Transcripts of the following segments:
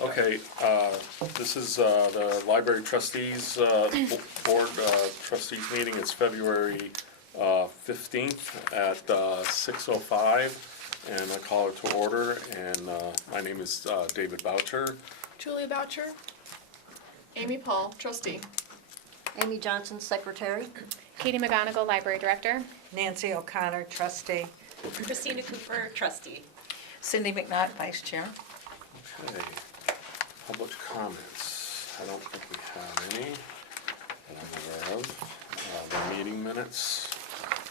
Okay, this is the Library Trustees Board Trustees meeting. It's February 15th at 6:05, and I call it to order. And my name is David Boucher. Julia Boucher. Amy Paul, trustee. Amy Johnson, secretary. Katie McGonigal, Library Director. Nancy O'Connor, trustee. Christina Cooper, trustee. Cindy McNaught, vice chair. Okay, public comments. I don't think we have any that I'm aware of. The meeting minutes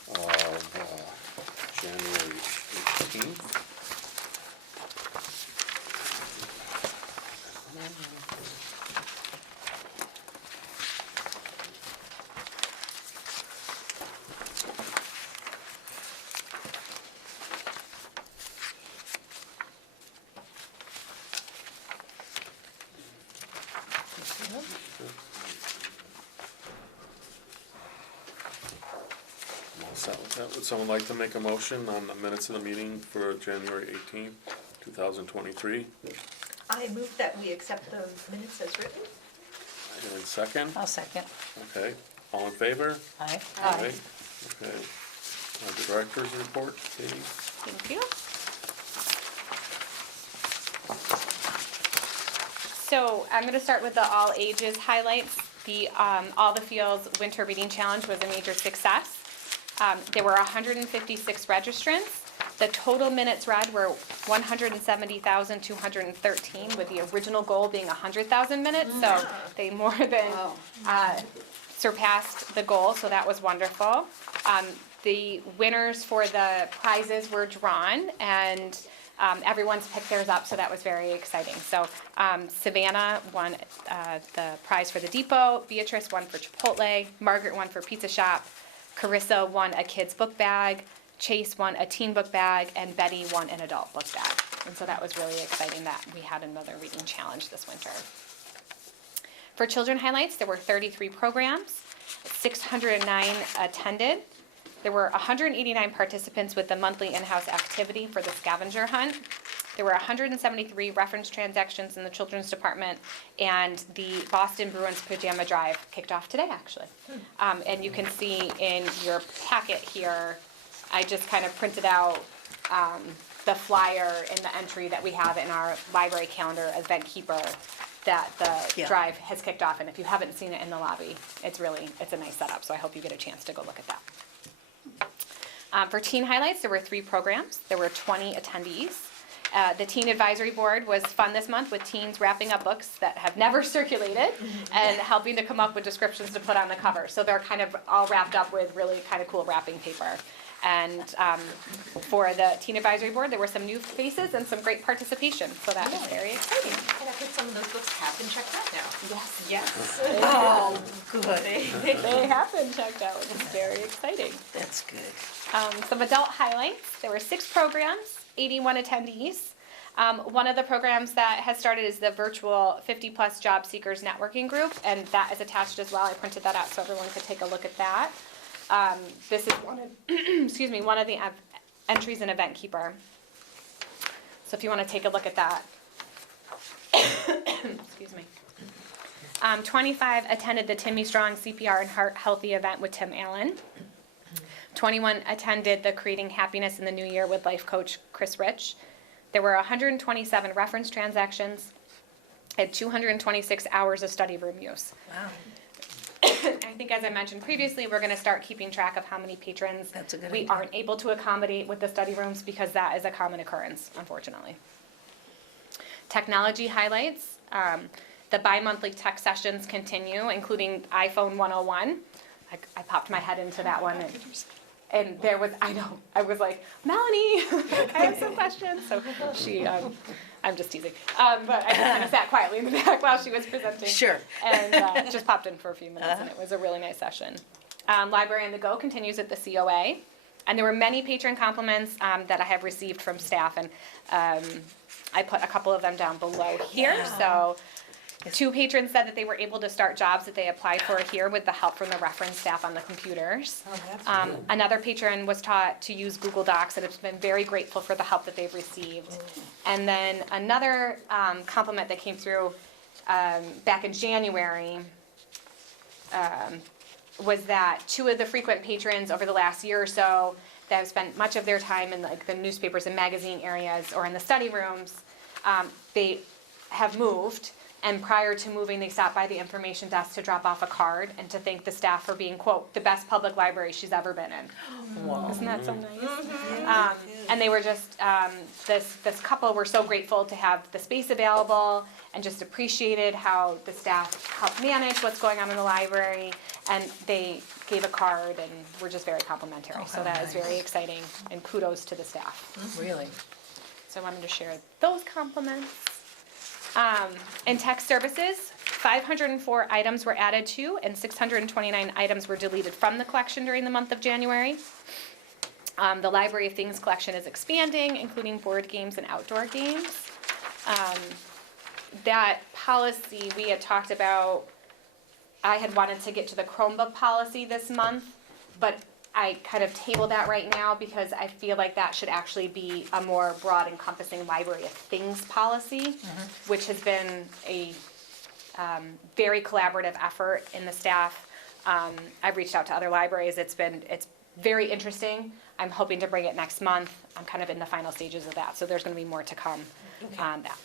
of January 18th. Would someone like to make a motion on the minutes of the meeting for January 18th, 2023? I move that we accept the minutes as written. And second? I'll second. Okay, all in favor? Aye. Okay. The director's report, Katie? Thank you. So I'm going to start with the all ages highlights. The All the Fields Winter Reading Challenge was a major success. There were 156 registrants. The total minutes read were 170,213, with the original goal being 100,000 minutes. So they more than surpassed the goal, so that was wonderful. The winners for the prizes were drawn, and everyone's picked theirs up, so that was very exciting. So Savannah won the prize for the Depot, Beatrice won for Chipotle, Margaret won for Pizza Shop, Carissa won a kid's book bag, Chase won a teen book bag, and Betty won an adult book bag. And so that was really exciting that we had another reading challenge this winter. For children highlights, there were 33 programs, 609 attended. There were 189 participants with the monthly in-house activity for the scavenger hunt. There were 173 reference transactions in the children's department, and the Boston Bruins Pajama Drive kicked off today, actually. And you can see in your packet here, I just kind of printed out the flyer and the entry that we have in our library calendar event keeper that the drive has kicked off. And if you haven't seen it in the lobby, it's a nice setup, so I hope you get a chance to go look at that. For teen highlights, there were 3 programs. There were 20 attendees. The Teen Advisory Board was fun this month, with teens wrapping up books that have never circulated and helping to come up with descriptions to put on the cover. So they're kind of all wrapped up with really kind of cool wrapping paper. And for the Teen Advisory Board, there were some new faces and some great participation. So that was very exciting. And I think some of those books have been checked out now. Yes. Yes. Oh, good. They have been checked out, which is very exciting. That's good. Some adult highlights. There were 6 programs, 81 attendees. One of the programs that has started is the virtual 50-plus job seekers networking group, and that is attached as well. I printed that out so everyone could take a look at that. This is one of, one of the entries in Event Keeper. So if you want to take a look at that. Excuse me. 25 attended the Timmy Strong CPR and Heart Healthy event with Tim Allen. 21 attended the Creating Happiness in the New Year with life coach Chris Rich. There were 127 reference transactions and 226 hours of study room use. Wow. I think, as I mentioned previously, we're going to start keeping track of how many patrons we aren't able to accommodate with the study rooms, because that is a common occurrence, unfortunately. Technology highlights. The bi-monthly tech sessions continue, including iPhone 101. I popped my head into that one. And there was, I was like, Melanie, I have some questions. So she, I'm just teasing. But I kind of sat quietly in the back while she was presenting. Sure. And just popped in for a few minutes, and it was a really nice session. Library on the Go continues at the COA. And there were many patron compliments that I have received from staff. And I put a couple of them down below here. So 2 patrons said that they were able to start jobs that they applied for here with the help from the reference staff on the computers. Oh, that's good. Another patron was taught to use Google Docs and has been very grateful for the help that they've received. And then another compliment that came through back in January was that 2 of the frequent patrons over the last year or so that have spent much of their time in like the newspapers and magazine areas or in the study rooms, they have moved. And prior to moving, they stopped by the information desk to drop off a card and to thank the staff for being, quote, the best public library she's ever been in. Wow. Isn't that so nice? And they were just, this couple were so grateful to have the space available and just appreciated how the staff helped manage what's going on in the library. And they gave a card and were just very complimentary. Oh, So how that is nice. very exciting and kudos to the staff. Really? So I wanted to share those compliments. In tech services, 504 items were added to and 629 items were deleted from the collection during the month of January. The Library of Things collection is expanding, including board games and outdoor games. That policy we had talked about, I had wanted to get to the Chromebook policy this month, but I kind of tabled that right now because I feel like that should actually be a more broad encompassing Library of Things policy, which has been a very collaborative effort in the staff. I've reached out to other libraries. It's very interesting. I'm hoping to bring it next month. I'm kind of in the final stages of that, so there's going to be more to come on that.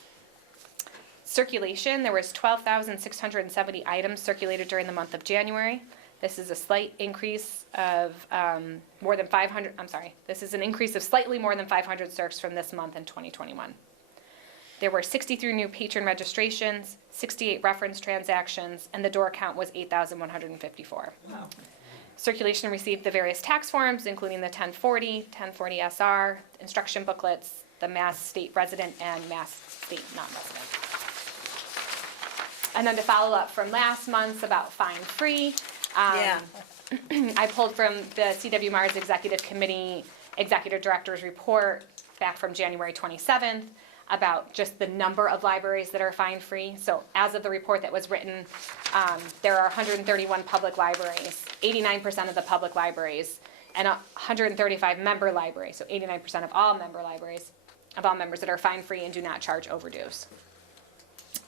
Circulation, there was 12,670 items circulated during the month of January. This is a slight increase of more than 500, I'm sorry, this is an increase of slightly more than 500 circs from this month in 2021. There were 63 new patron registrations, 68 reference transactions, and the door count was 8,154. Wow. Circulation received the various tax forms, including the 1040, 1040 SR, instruction booklets, the Mass State Resident and Mass State Non-Resident. And then to follow up from last month's about fine-free, Yeah. I pulled from the CW Mars Executive Committee Executive Director's report back from January 27th about just the number of libraries that are fine-free. So as of the report that was written, there are 131 public libraries, 89% of the public libraries, and 135 member libraries, so 89% of all member libraries, of all members that are fine-free and do not charge overdues.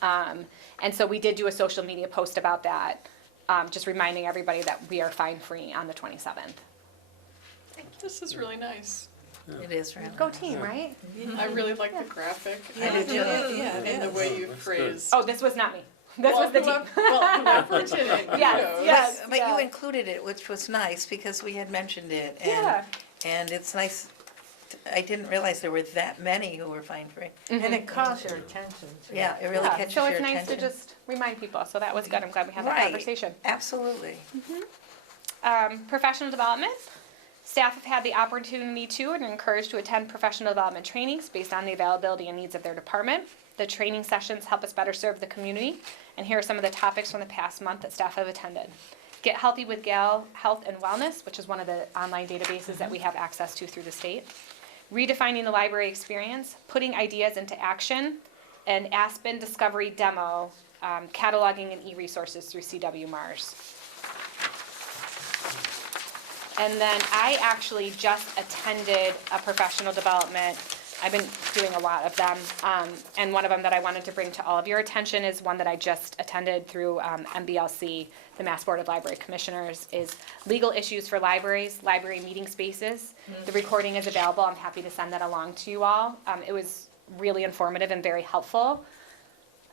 And so we did do a social media post about that, just reminding everybody that we are fine-free on the 27th. This is really nice. It is really. Go team, right? I really like the graphic. I do too. Yeah, and the way you phrase. Oh, this was not me. This was the team. Well, whoever did it, Yes, kudos. yes. But you included it, which was nice because we had mentioned it. And, Yeah. and it's nice. I didn't realize there were that many who were fine-free. And it calls your attention to Yeah, it really Yeah, catches so your it's attention. nice to just remind people, so that was good. I'm glad we had that Right. conversation. Absolutely. Professional development. Staff have had the opportunity to and are encouraged to attend professional development trainings based on the availability and needs of their department. The training sessions help us better serve the community, and here are some of the topics from the past month that staff have attended. Get Healthy with Gal Health and Wellness, which is one of the online databases that we have access to through the state. Redefining the library experience, putting ideas into action, and Aspen Discovery Demo, cataloging and e-resources through CW Mars. And then I actually just attended a professional development. I've been doing a lot of them, and one of them that I wanted to bring to all of your attention is one that I just attended through MBLC, the Mass Board of Library Commissioners, is Legal Issues for Libraries, Library Meeting Spaces. The recording is available. I'm happy to send that along to you all. It was really informative and very helpful.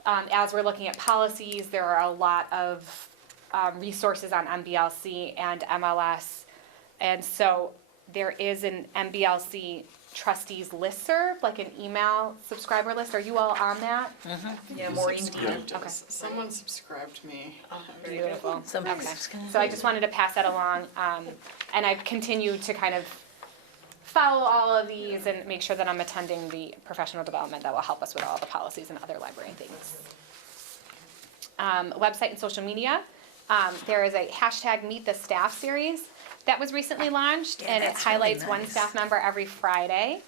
As we're looking at policies, there are a lot of resources on MBLC and MLS. And so there is an MBLC trustees listserv, like an email subscriber list. Are you all on that? Yeah, Maureen did. Subscribed Okay. us. Someone subscribed me. Beautiful. Somebody Okay. subscribed. So I just wanted to pass that along. And I've continued to kind of follow all of these and make sure that I'm attending the professional development that will help us with all the policies and other library things. Website and social media. There is a hashtag Meet the Staff series that was recently launched, Yeah, and it that's really highlights one nice. staff member every Friday.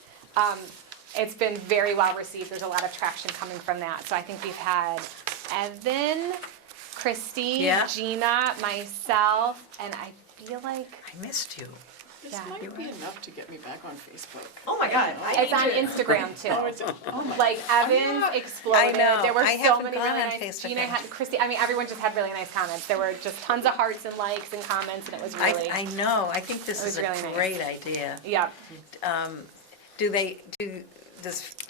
It's been very well received. There's a lot of traction coming from that. So I think we've had Evan, Christy, Yeah. Gina, myself, and I feel like I missed you. This Yeah. might be enough to get me back on Facebook. Oh my God. I it's on need to- Instagram Oh, too. is it? Oh my. Like Evans exploded. I know. There were I so haven't many gone really on nice. Facebook Gina yet. had Christy. I mean, everyone just had really nice comments. There were just tons of hearts and likes and comments, and it was really. I know, I think this It was is a really nice. great idea. Yeah.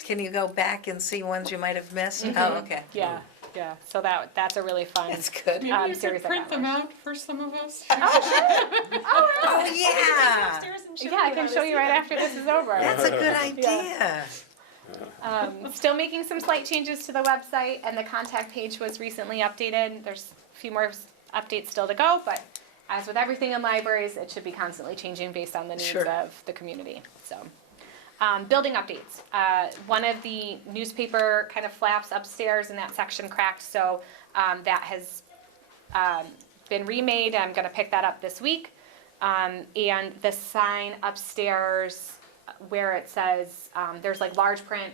Can you go back and see ones you might have missed? Oh, okay. Yeah. Yeah. So that's a really fun. That's good. Maybe you series could I print got them out for some of us. Oh, yeah, Upstairs and show Yeah, I you can how show to you see right them. after this is over. that's a good idea. Still making some slight changes to the website, and the contact page was recently updated. There's a few more updates still to go, but as with everything in libraries, it should be constantly changing based on the needs Sure. of the community. So, building updates. One of the newspaper kind of flaps upstairs in that section cracked, so that has been remade. I'm going to pick that up this week. And the sign upstairs where it says, there's like large print,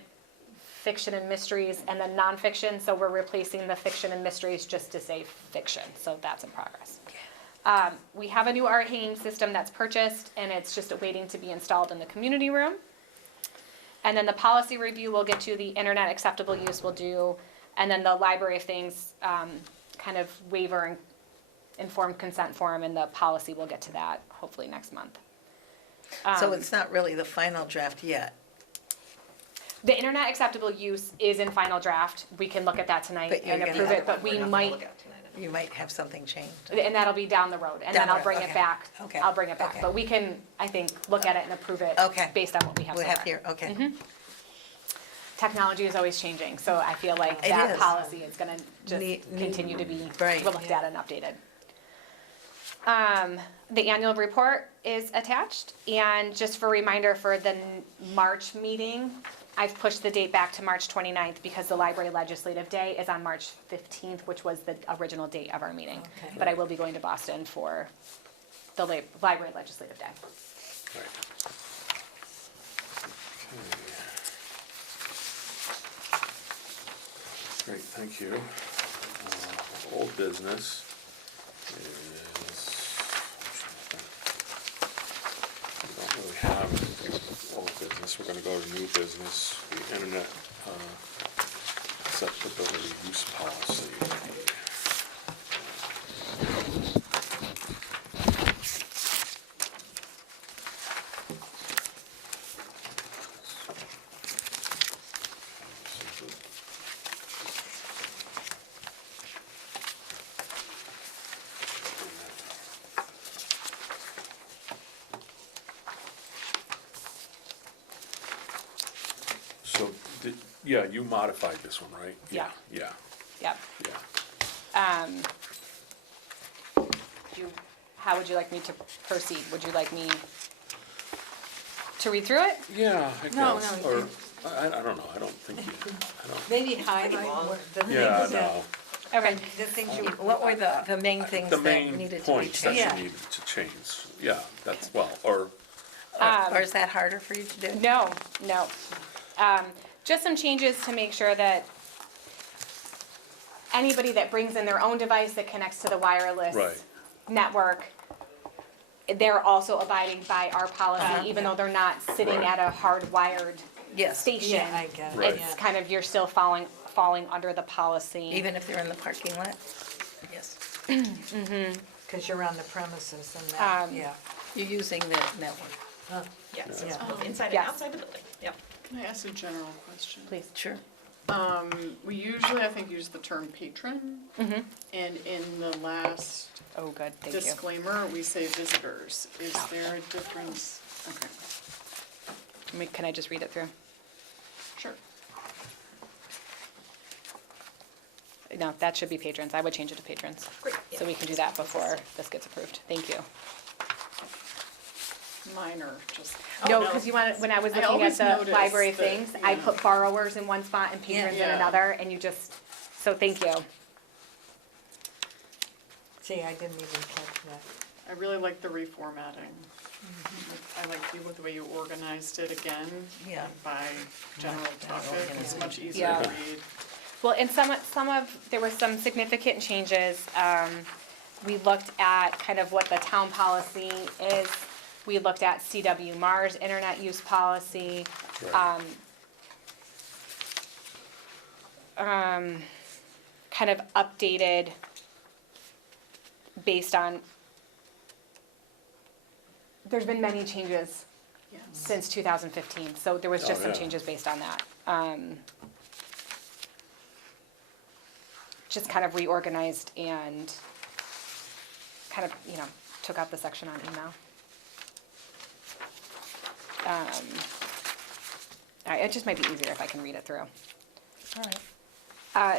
fiction and mysteries, and then nonfiction, so we're replacing the fiction and mysteries just to say fiction, so that's in progress. We have a new art hanging system that's purchased, and it's just waiting to be installed in the community room. And then the policy review we'll get to, the internet acceptable use we'll do, and then the library of things, kind of waiver and informed consent form, and the policy, we'll get to that hopefully next month. So it's not really the final draft yet. The internet acceptable use is in final draft. We can look at that tonight But you're and gonna approve have- it, but we We're not gonna might, look at tonight. You might have something changed. and that'll be down the road, and Down then the I'll road, bring it okay. back. Okay, I'll bring it back, okay. but we can, I think, look at it and approve it Okay. based on what we have so We have far. here, okay. Mm-hmm. Technology is always changing, so I feel like It that is. policy is gonna just Need- continue to be Right. looked at and updated. The annual report is attached, and just for reminder for the March meeting, I've pushed the date back to March 29th because the library legislative day is on March 15th, which was the original date of our meeting. Okay. But I will be going to Boston for the library legislative day. Right. Great, thank you. Old business is, we don't really have old business, we're gonna go to new business, the internet acceptability use policy. So, yeah, you modified this one, right? Yeah. Yeah, Yep. yeah. How would you like me to proceed? Would you like me to read through it? Yeah, I No, guess, no, or, you- I don't know, I don't think you, I don't, Maybe highlight what the yeah, things that, no. Okay. the things you. What were the main things The that main needed to be points that changed? you needed to change, yeah, that's, well, or, Or is that harder for you to do? No, no. Just some changes to make sure that anybody that brings in their own device that connects to the wireless Right. network, they're also abiding by our policy, even though they're not sitting Right. at a hardwired Yes, station. Yeah, I get it, Right. It's yeah. kind of, you're still falling under the policy. even if they're in the parking lot? Yes. Because you're on the premises and that, yeah. You're using the network. Yes, Yeah. both inside and Yes. outside the building. Yep. Can I ask a general question? Please. Sure. We usually, I think, use the term patron, and in the last Oh, good, thank you. disclaimer, we say visitors. Is there a difference? Okay, Can I just read it through? sure. No, that should be patrons. I would change it to patrons. Great. So we can do that before this gets approved. Thank you. Minor, just. No, no. because you wanted, when I was I looking at always the notice library that, things, I yeah. put borrowers in one spot and patrons in Yeah. another, and you just, so thank you. See, I didn't even catch that. I really like the reformatting. I like the way you organized it again. Yeah. By general topic, it's much easier Yeah. to read. Well, and there were some significant changes. We looked at kind of what the town policy is. We looked at CW Mars internet use policy. Right. Kind of updated based on, there's been many changes Yes. since 2015, so there was just Oh, some yeah. changes based on that. Just kind of reorganized and kind of, took out the section on email. All right, it just might be easier if I can read it through. All right.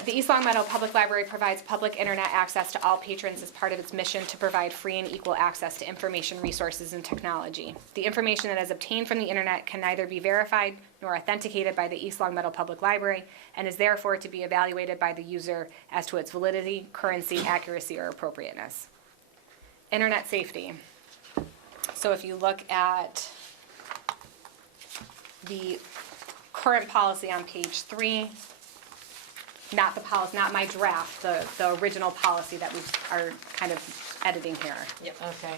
The East Long Meadow Public Library provides public internet access to all patrons as part of its mission to provide free and equal access to information, resources, and technology. The information that is obtained from the internet can neither be verified nor authenticated by the East Long Meadow Public Library and is therefore to be evaluated by the user as to its validity, currency, accuracy, or appropriateness. Internet safety. So if you look at the current policy on page 3, not the policy, not my draft, the original policy that we are kind of editing here. Yep. Okay.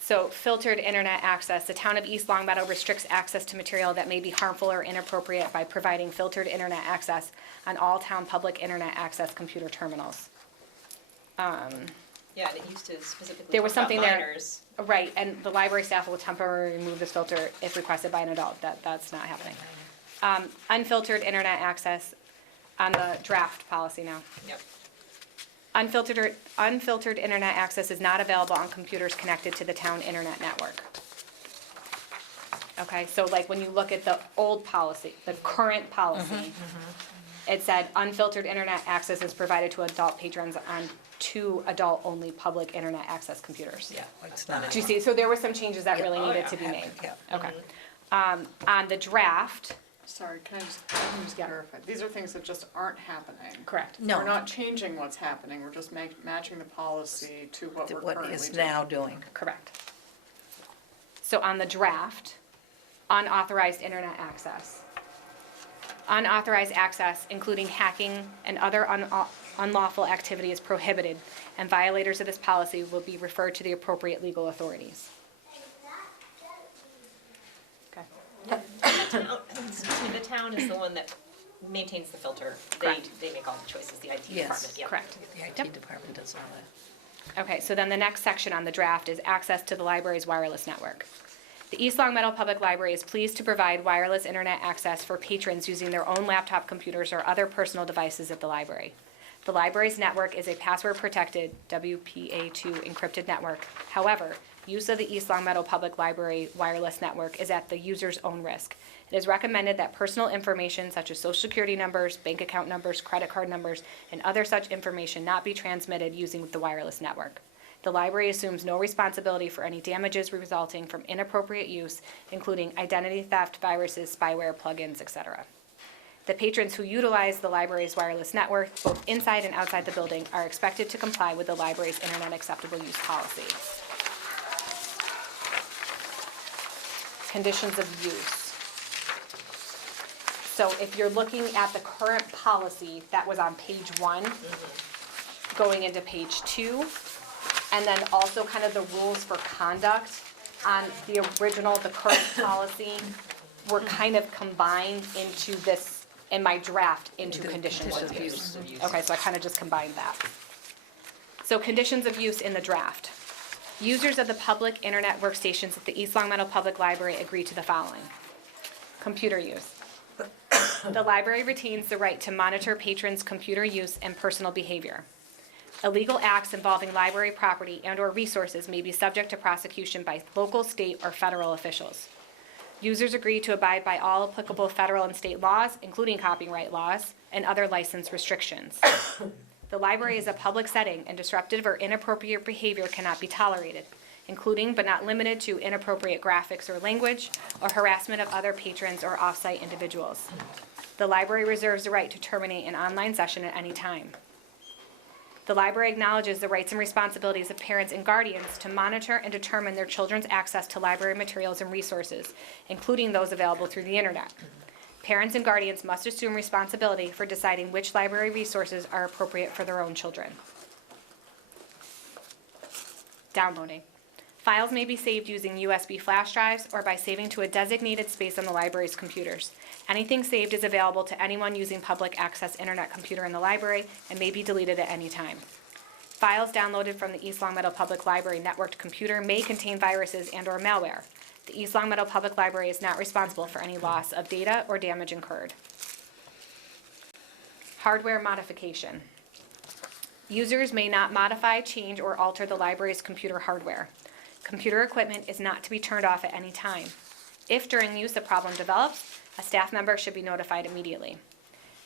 So filtered internet access. The town of East Long Meadow restricts access to material that may be harmful or inappropriate by providing filtered internet access on all town public internet access computer terminals. Yeah, and it used to specifically There was talk about something there. minors. Right, and the library staff will temporarily remove this filter if requested by an adult. That's not happening. Unfiltered internet access on the draft policy now. Yep. Unfiltered internet access is not available on computers connected to the town internet network. Okay, so like when you look at the old policy, the current policy, it said unfiltered internet access is provided to adult patrons on 2 adult-only public internet access computers. Yeah, it's not. Do you see, so there were some changes that Yeah. really Oh, needed yeah. to be made. Yeah. Okay. On the draft, Sorry, can I just clarify? These are things that just aren't happening. correct. No. We're not changing what's happening, we're just matching the policy to what we're What currently is doing. now doing. Correct. So on the draft, unauthorized internet access. Unauthorized access, including hacking and other unlawful activity, is prohibited, and violators of this policy will be referred to the appropriate legal authorities. Okay. The town is the one that maintains the filter. Correct. They make all the choices, the IT Yes. department, yeah. Correct. The IT Yep. department does all that. Okay, so then the next section on the draft is access to the library's wireless network. The East Long Meadow Public Library is pleased to provide wireless internet access for patrons using their own laptop computers or other personal devices at the library. The library's network is a password-protected WPA2 encrypted network. However, use of the East Long Meadow Public Library wireless network is at the user's own risk. It is recommended that personal information such as social security numbers, bank account numbers, credit card numbers, and other such information not be transmitted using the wireless network. The library assumes no responsibility for any damages resulting from inappropriate use, including identity theft, viruses, spyware, plugins, etc. The patrons who utilize the library's wireless network, both inside and outside the building, are expected to comply with the library's internet acceptable use policy. Conditions of use. So if you're looking at the current policy that was on page 1, going into page 2, and then also kind of the rules for conduct on the original, the current policy, were kind of combined into this, in my draft, into The conditions of use. of use. Okay, so I kind of just combined that. So conditions of use in the draft. Users of the public internet workstations at the East Long Meadow Public Library agree to the following. Computer use. The library retains the right to monitor patrons' computer use and personal behavior. Illegal acts involving library property and/or resources may be subject to prosecution by local, state, or federal officials. Users agree to abide by all applicable federal and state laws, including copyright laws, and other license restrictions. The library is a public setting, and disruptive or inappropriate behavior cannot be tolerated, including but not limited to inappropriate graphics or language, or harassment of other patrons or off-site individuals. The library reserves the right to terminate an online session at any time. The library acknowledges the rights and responsibilities of parents and guardians to monitor and determine their children's access to library materials and resources, including those available through the internet. Parents and guardians must assume responsibility for deciding which library resources are appropriate for their own children. Downloading. Files may be saved using USB flash drives or by saving to a designated space on the library's computers. Anything saved is available to anyone using public access internet computer in the library and may be deleted at any time. Files downloaded from the East Long Meadow Public Library networked computer may contain viruses and/or malware. The East Long Meadow Public Library is not responsible for any loss of data or damage incurred. Hardware modification. Users may not modify, change, or alter the library's computer hardware. Computer equipment is not to be turned off at any time. If during use a problem develops, a staff member should be notified immediately.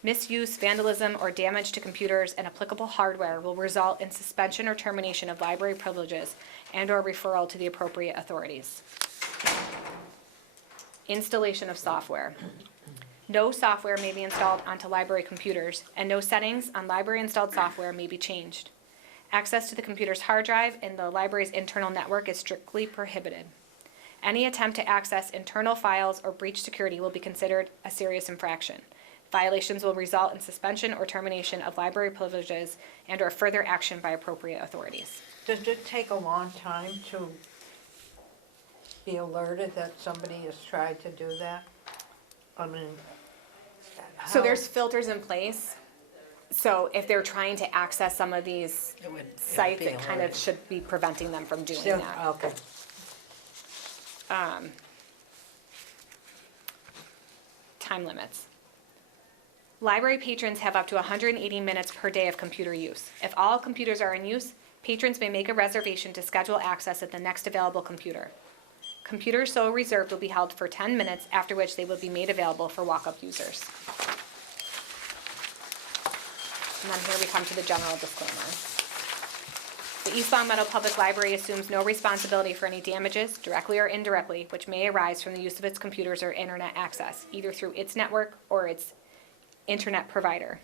Misuse, vandalism, or damage to computers and applicable hardware will result in suspension or termination of library privileges and/or referral to the appropriate authorities. Installation of software. No software may be installed onto library computers, and no settings on library-installed software may be changed. Access to the computer's hard drive and the library's internal network is strictly prohibited. Any attempt to access internal files or breach security will be considered a serious infraction. Violations will result in suspension or termination of library privileges and/or further action by appropriate authorities. Does it take a long time to be alerted that somebody has tried to do that? I mean, So how- there's filters in place. So if they're trying to access some of these sites, it kind of should be preventing them from doing Still- that. Okay. Time limits. Library patrons have up to 180 minutes per day of computer use. If all computers are in use, patrons may make a reservation to schedule access at the next available computer. Computers so reserved will be held for 10 minutes, after which they will be made available for walk-up users. And then here we come to the general disclaimer. The East Long Meadow Public Library assumes no responsibility for any damages, directly or indirectly, which may arise from the use of its computers or internet access, either through its network or its internet provider.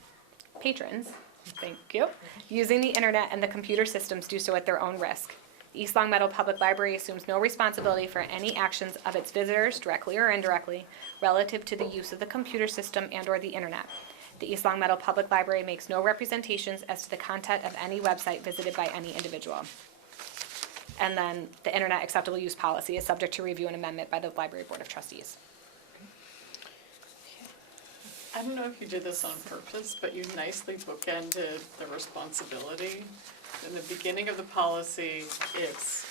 Patrons, thank you, using the internet and the computer systems do so at their own risk. The East Long Meadow Public Library assumes no responsibility for any actions of its visitors, directly or indirectly, relative to the use of the computer system and/or the internet. The East Long Meadow Public Library makes no representations as to the content of any website visited by any individual. And then the Internet Acceptable Use Policy is subject to review and amendment by the Library Board of Trustees. I don't know if you did this on purpose, but you nicely bookended the responsibility. In the beginning of the policy, it's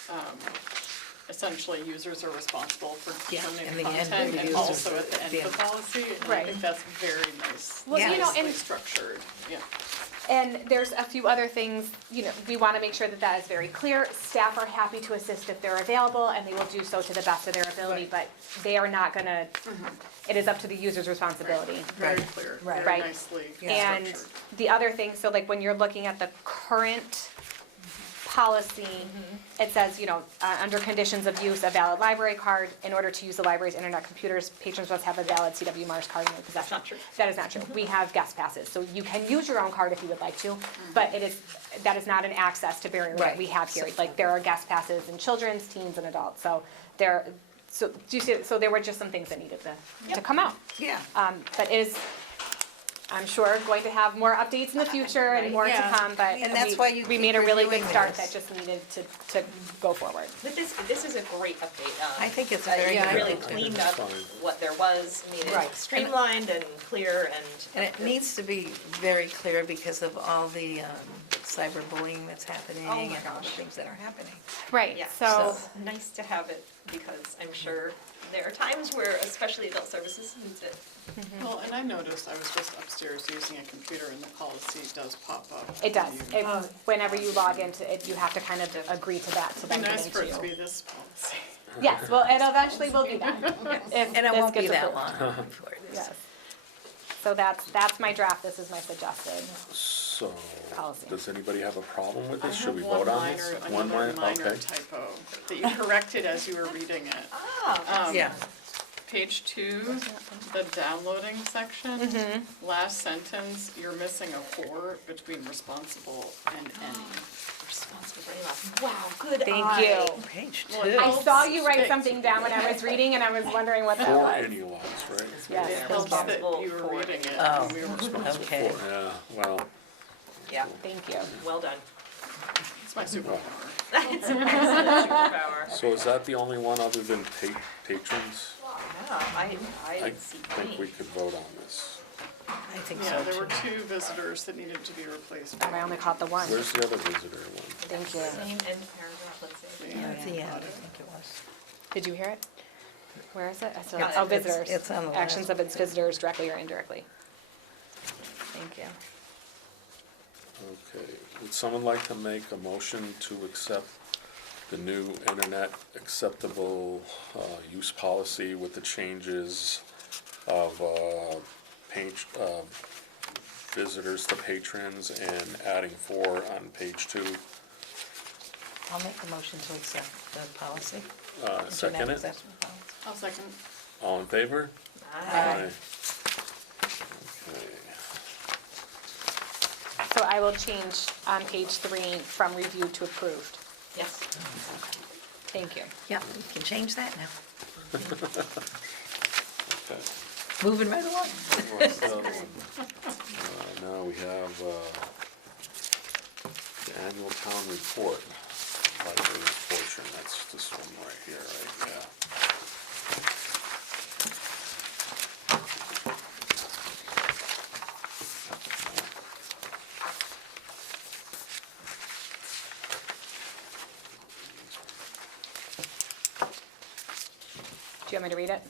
essentially users are responsible for Yeah, determining and the the end, content, the and users also are at the end the of the end. policy. And I Right. think that's very nice. Well, you know, nicely and- structured, yeah. And there's a few other things, you know, we want to make sure that that is very clear. Staff are happy to assist if they're available, and they will do so to the best of their ability, but they are not going to, it is up to the user's responsibility. Very Right. clear, Right. very Right. nicely And structured. the other thing, so like when you're looking at the current policy, it says, you know, under conditions of use, a valid library card. In order to use the library's internet computers, patrons must have a valid CW Mars card in their possession. not true. That is not true. We have guest passes, so you can use your own card if you would like to, but that is not an access to barrier that Right. we have here. Like, there are guest passes in children's, teens, and adults, so so do you see, so there were just some things that needed to come out. Yeah. But it is, I'm sure, going to have more updates in the future and more to Yeah. come, but And that's why you we keep made a really good reviewing start this. that just needed to go forward. But this is a great update. I think it's a very You good really update. cleaned It's up fine. what there was, made Right. it streamlined and clear And it needs to be very clear because of all the cyberbullying that's happening Oh my and all the gosh. things that are happening. Right, Yeah, so, nice to have it because I'm sure there are times where especially adult services needs it. Well, and I noticed, I was just upstairs using a computer and the policy does pop up. it does. You- Whenever you log into it, you have to kind of agree to that to It'd then be get nice for it to into. be this policy. Yes, well, it eventually will be that. if And it this won't be gets that approved. long before it is. Yes. So that's my draft, this is my suggested. So, Policy. does anybody have a problem with I this? Should have we one vote on this? One another minor okay. typo that you corrected as you were reading it. Ah, Um, Yeah, Page 2, the downloading section, last sentence, you're missing a 4 between responsible and any. Responsible for any loss. Wow, good Thank eye. you. Page Well, two. it I helps saw you write state- something down when I was reading, and I was wondering what that For was. any lots, right? It Yes, helps that Responsible you were for- reading it. Oh. and we were- Responsible Okay. for, yeah, well, Yeah, thank you. well done. It's my superpower. It's an excellent superpower. so is that the only one other than patrons? Yeah, I I see think we plenty. could vote on this. I think Yeah, so there were too. 2 visitors that needed to be replaced. And I only caught the one. Where's the other visitor one? Thank you. Same end paragraph, let's say. Yeah, At the end, I got it. think it was. Did you hear it? Where is it? I saw, It's- oh, it's- visitors. it's on the Actions last of its visitors directly or indirectly. Thank you. Okay, would someone like to make a motion to accept the new internet acceptable use policy with the changes of page, visitors to patrons and adding 4 on page 2? I'll make the motion to accept the policy. Second Internet it? accessible policy. I'll second. All in favor? Aye. Okay. So I will change on page 3 from review to approved. Yes. Thank you. Yep, we can change that now. Okay. Moving right along. What's the other one? Now we have the annual town report, library portion, that's this one right here, right, yeah. Do you want me to read it?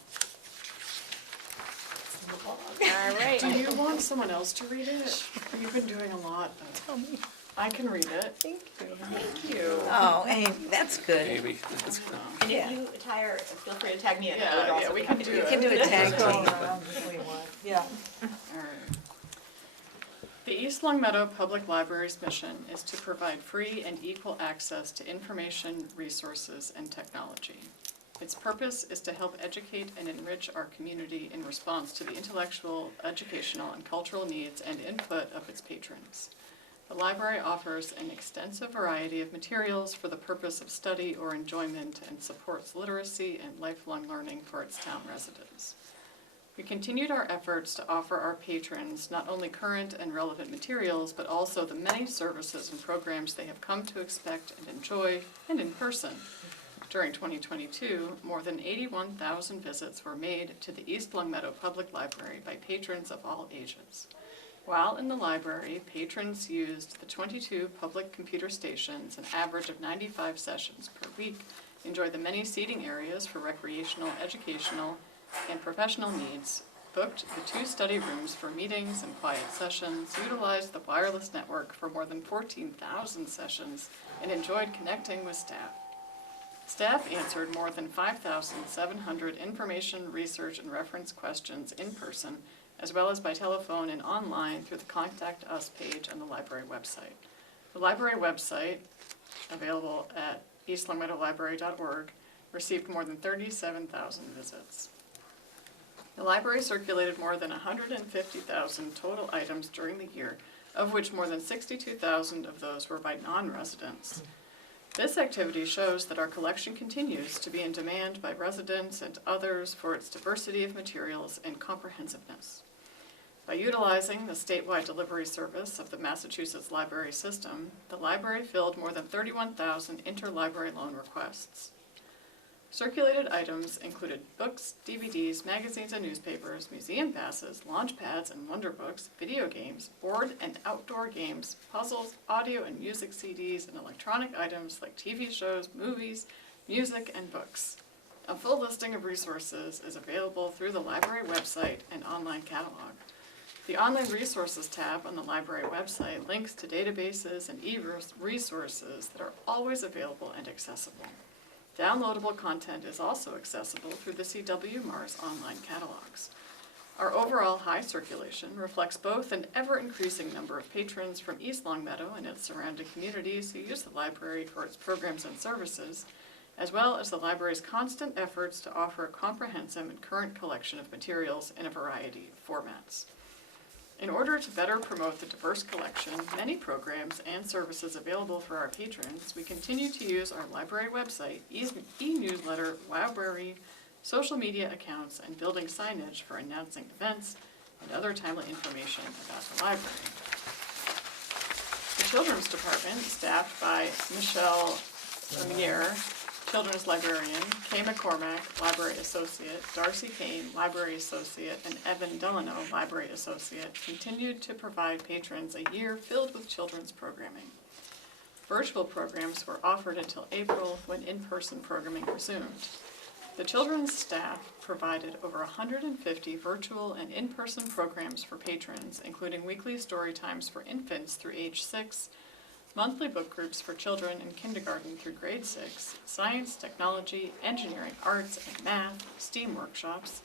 All right. Do you want someone else to read it? You've been doing a lot. Tell me. I can read it. Thank you. Thank you. Oh, Amy, that's good. Amy, And Yeah. if you tire, feel free to tag me in. I would Yeah, also yeah, we be can happy to do You it. can do a tag Go team. around if we want. Yeah. All right. The East Long Meadow Public Library's mission is to provide free and equal access to information, resources, and technology. Its purpose is to help educate and enrich our community in response to the intellectual, educational, and cultural needs and input of its patrons. The library offers an extensive variety of materials for the purpose of study or enjoyment and supports literacy and lifelong learning for its town residents. We continued our efforts to offer our patrons not only current and relevant materials, but also the many services and programs they have come to expect and enjoy, and in person. During 2022, more than 81,000 visits were made to the East Long Meadow Public Library by patrons of all ages. While in the library, patrons used the 22 public computer stations, an average of 95 sessions per week, enjoyed the many seating areas for recreational, educational, and professional needs, booked the 2 study rooms for meetings and quiet sessions, utilized the wireless network for more than 14,000 sessions, and enjoyed connecting with staff. Staff answered more than 5,700 information, research, and reference questions in person, as well as by telephone and online through the Contact Us page on the library website. The library website, available at eastlongmeadowlibrary.org, received more than 37,000 visits. The library circulated more than 150,000 total items during the year, of which more than 62,000 of those were by non-residents. This activity shows that our collection continues to be in demand by residents and others for its diversity of materials and comprehensiveness. By utilizing the statewide delivery service of the Massachusetts library system, the library filled more than 31,000 interlibrary loan requests. Circulated items included books, DVDs, magazines and newspapers, museum passes, launch pads and wonder books, video games, board and outdoor games, puzzles, audio and music CDs, and electronic items like TV shows, movies, music, and books. A full listing of resources is available through the library website and online catalog. The Online Resources tab on the library website links to databases and e-resources that are always available and accessible. Downloadable content is also accessible through the CW Mars online catalogs. Our overall high circulation reflects both an ever-increasing number of patrons from East Long Meadow and its surrounding communities who use the library for its programs and services, as well as the library's constant efforts to offer a comprehensive and current collection of materials in a variety of formats. In order to better promote the diverse collection, many programs and services available for our patrons, we continue to use our library website, e-newsletter, library, social media accounts, and building signage for announcing events and other timely information about the library. The Children's Department, staffed by Michelle Lemire, Children's Librarian, Kay McCormack, Library Associate, Darcy Kane, Library Associate, and Evan Delano, Library Associate, continued to provide patrons a year filled with children's programming. Virtual programs were offered until April, when in-person programming resumed. The children's staff provided over 150 virtual and in-person programs for patrons, including weekly story times for infants through age 6, monthly book groups for children in kindergarten through grade 6, science, technology, engineering, arts, and math, STEAM workshops,